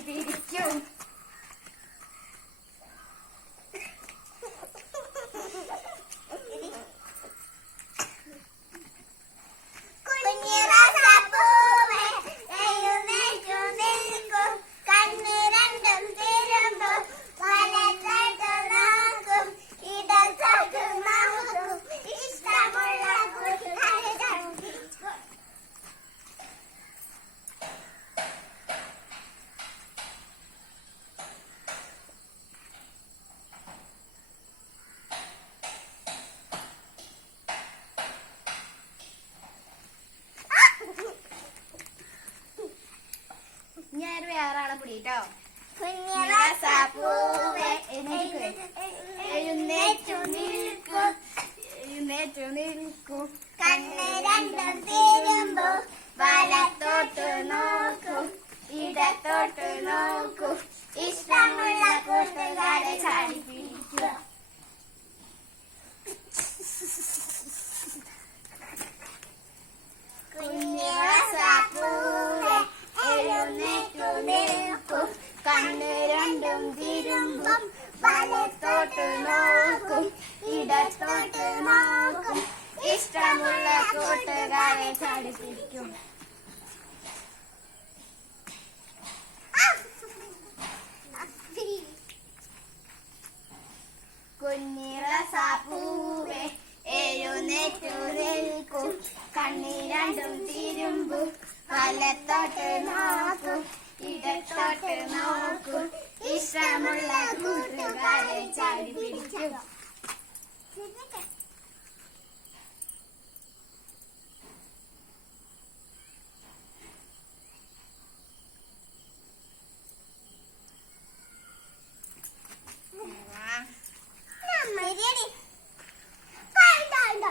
ചാടി പിടിക്കും. ഞാൻ വേറെ ആളെ പിടിട്ടോ. എഴുന്നേറ്റു നിൽക്കൂ, കണ്ണ് രണ്ടും തീരുമ്പോ വലത്തോട്ട് നോക്കൂ, ഇടത്തോട്ട് നോക്കൂ, ഇഷ്ടമുള്ള കൂട്ടുകാരെ ചാടി പിടിക്കുക. കണ്ണ് രണ്ടും തിരുമ്പും വലത്തോട്ട് നോക്കും, ഇടത്തോട്ട് നോക്കും, ഇഷ്ടമുള്ള കൂട്ടുകാരെ ചാടി പിടിക്കും. കുഞ്ഞിറസാപ്പൂവേ എഴുന്നേറ്റു നിൽക്കൂ, കണ്ണ് രണ്ടും തിരുമ്പും വലത്തോട്ട് നോക്കും, ഇടത്തോട്ട് നോക്കൂ, ഇഷ്ടമുള്ള കൂട്ടുകാരെ ചാടി പിടിക്കും.